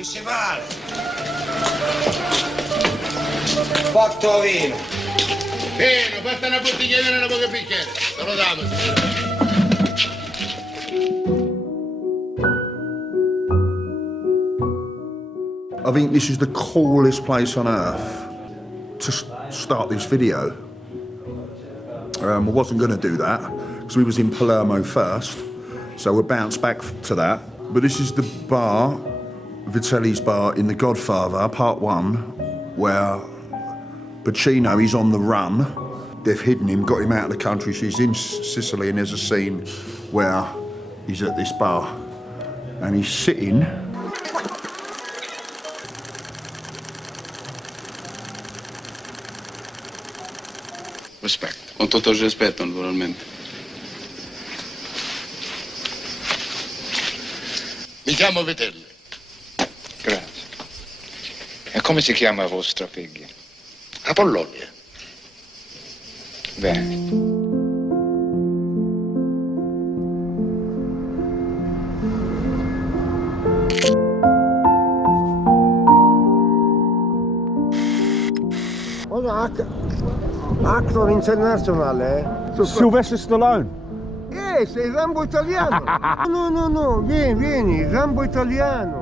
Principale. Fatto vino. Vino, porta una bottiglia di vino e una poca bicchiere. Salutiamo. I think this is the coolest place on earth to start this video. I wasn't going to do that because we was in Palermo first, so we'll bounce back to that. But this is the bar, Vitelli's bar in The Godfather, Part 1, where Pacino, he's on the run. They've hidden him, got him out of the country, so he's in Sicily, and there's a scene where he's at this bar and he's sitting. Rispetto, con tutto il rispetto naturalmente. Mi chiamo Vitelli. Grazie. E come si chiama vostra figlia? Apollonia. Bene. Actor internazionale, eh? Sylvester Stallone. Sei Rambo italiano. No, vieni, Rambo italiano.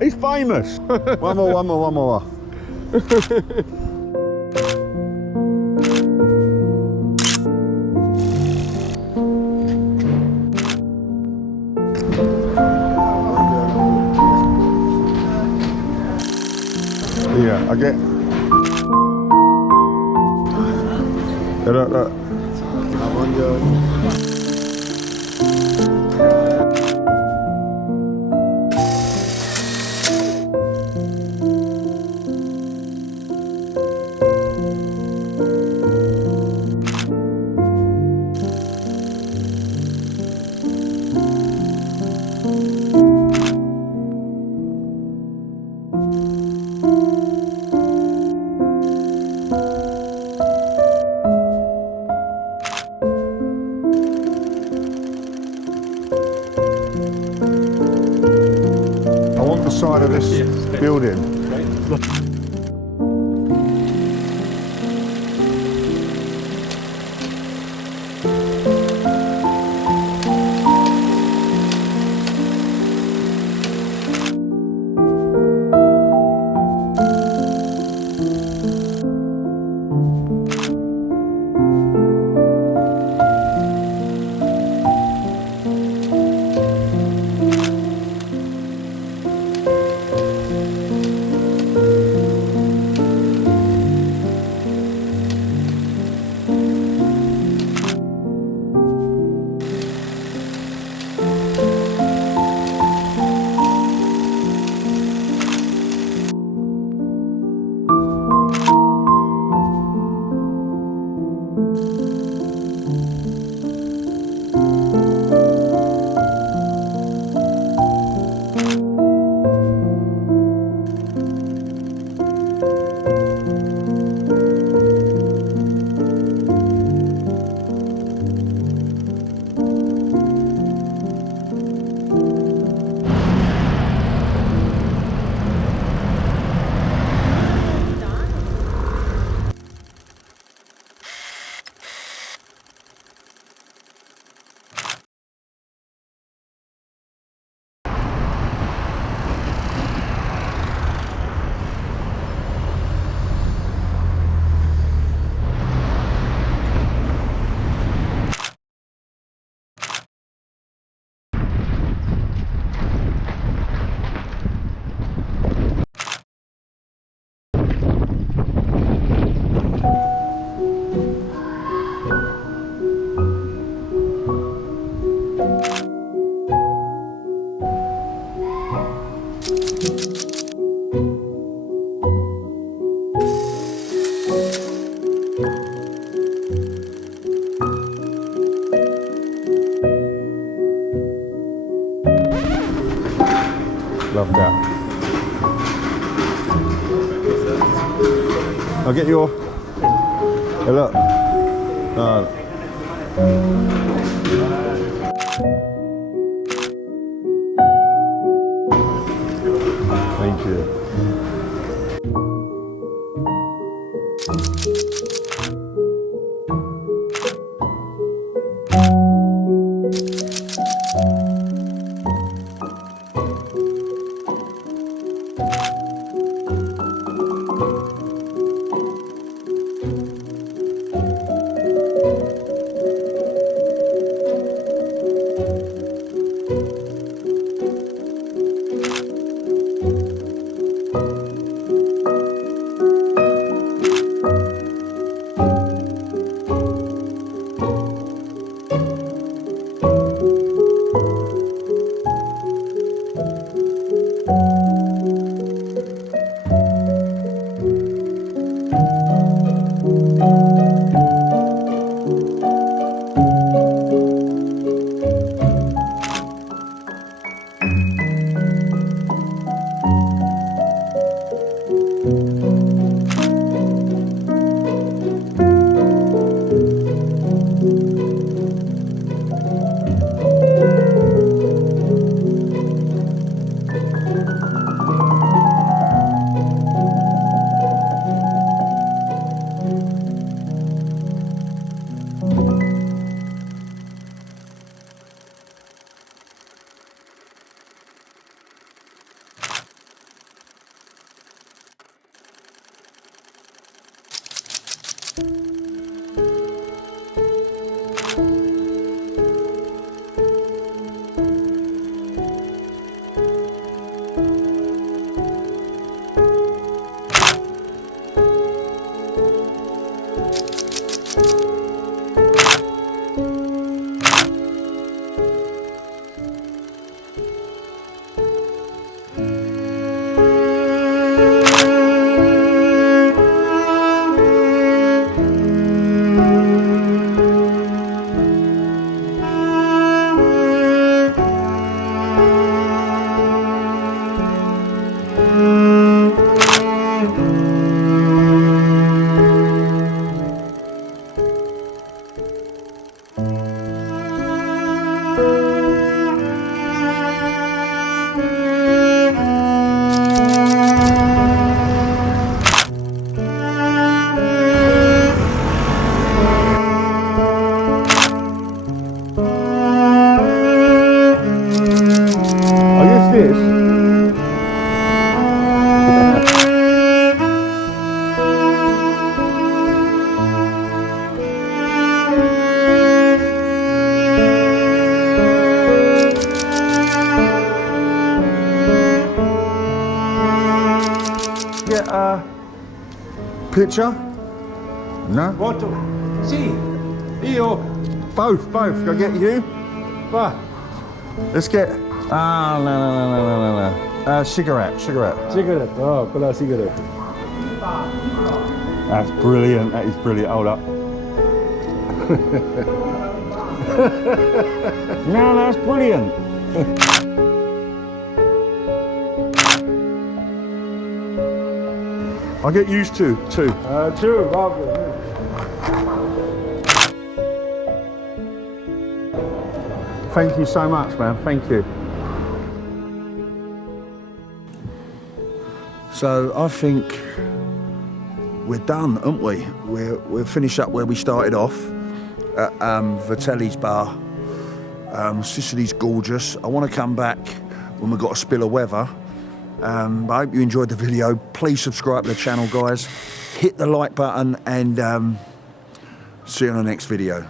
He's famous. One more. Yeah, I get. Look. Side of this building. Love that. I'll get your. Hey, look. you. Get a picture? No? Foto? Sì, io. Both. Go get you. Va. Let's get. Ah, no. Cigarette. Cigarette, oh, quella cigarette. That's brilliant. That is brilliant. Hold up. No, that's brilliant. I'll get used to too. Two, bravo. Thank you so much, man. Thank you. So I think we're done, aren't we? We'll finish up where we started off at Vitelli's bar. Sicily's gorgeous. I want to come back when we've got a spill of weather. I hope you enjoyed the video. Please subscribe to the channel, guys. Hit the like button and see you on the next video.